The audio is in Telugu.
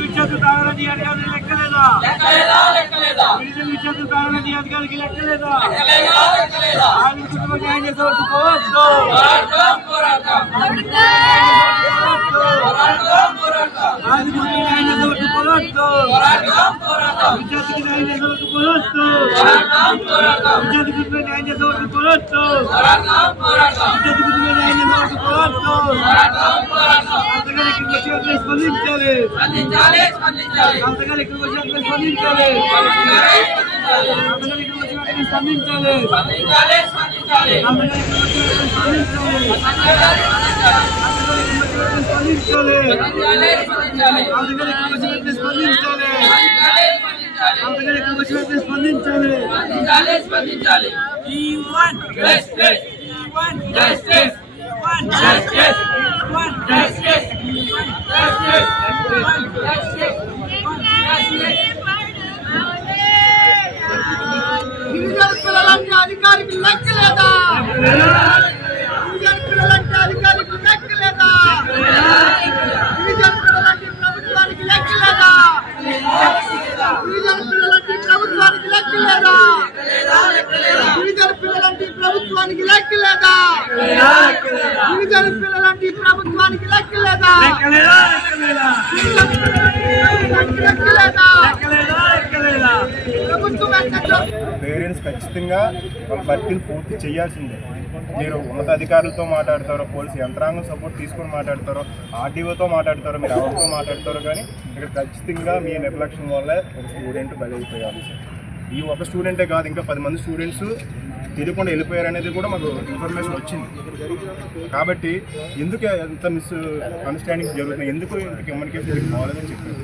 విద్యుత్ తాగని అధికారులు లెక్కలేదా విద్యుత్ తాగని అధికారికి లెక్కలేదా కుటుంబ న్యాయం చేసే వరకు పోవద్దు విద్యార్థికి న్యాయం చేసే వరకు పోవద్దు విద్యార్థి కుటుంబ న్యాయం చేసే వరకు పోవద్దు విద్యార్థి కుటుంబ న్యాయం చేసే వరకు పోవద్దు స్పందించాలి స్పందించాలి స్పందించాలి. గిరిజన పిల్లలంటే అధికారికి లెక్కలేదా గిరిజన పిల్లలంటే అధికారికి లెక్కలేదా గిరిజన పిల్లలంటే ప్రభుత్వానికి లెక్కలేదా గిరిజన పిల్లలంటే ప్రభుత్వానికి లెక్కలేదా గిరిజన పిల్లలంటే ప్రభుత్వానికి లెక్కలేదా గిరిజన పిల్లలంటే ప్రభుత్వానికి లెక్కలేదా పేరెంట్స్ ఖచ్చితంగా వాళ్ళ భర్తీని పూర్తి చేయాల్సిందే. మీరు ఉన్నత అధికారులతో మాట్లాడతారో, పోలీసు యంత్రాంగం సపోర్ట్ తీసుకొని మాట్లాడతారో, ఆర్డీఓతో మాట్లాడతారో, మీరు ఎవరితో మాట్లాడతారో, కానీ ఇక్కడ ఖచ్చితంగా మీ నిర్లక్ష్యం వల్ల ఒక స్టూడెంట్ బలైపోయారు. ఈ ఒక స్టూడెంటే కాదు, ఇంకా 10 మంది స్టూడెంట్స్ తెలియకుండా వెళ్ళిపోయారనేది కూడా మాకు ఇన్ఫర్మేషన్ వచ్చింది. కాబట్టి ఎందుకు ఎంత మిస్ అండర్స్టాండింగ్ జరుగుతుంది, ఎందుకు ఇంత కమ్యూనికేషన్ కావాలని చెప్పారు.